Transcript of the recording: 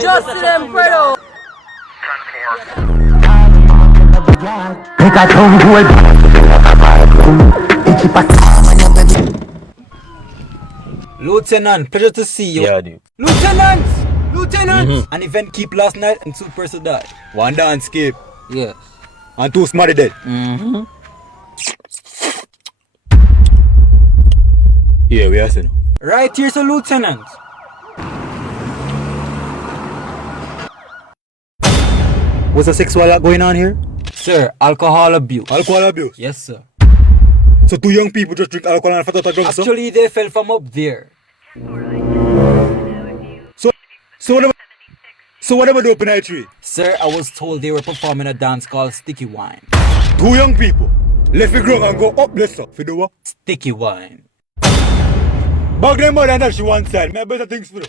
Just to them, Fredo. Lieutenant, pleasure to see you. Yeah, dude. Lieutenant! Lieutenant! An event keep last night and 2 persons died. 1 dance keep. Yes. And 2 smarty dead. Yeah, we are saying. Right here, so Lieutenant. What's the sexual act going on here? Sir, alcohol abuse. Alcohol abuse. Yes, sir. So 2 young people just drink alcohol and fat out of drunk, sir? Actually, they fell from up there. So whatever the open eye tree? Sir, I was told they were performing a dance called Sticky Wine. 2 young people left the ground and go up there, sir. For the what? Sticky Wine. Bag them more than that she one side. Me better things for them.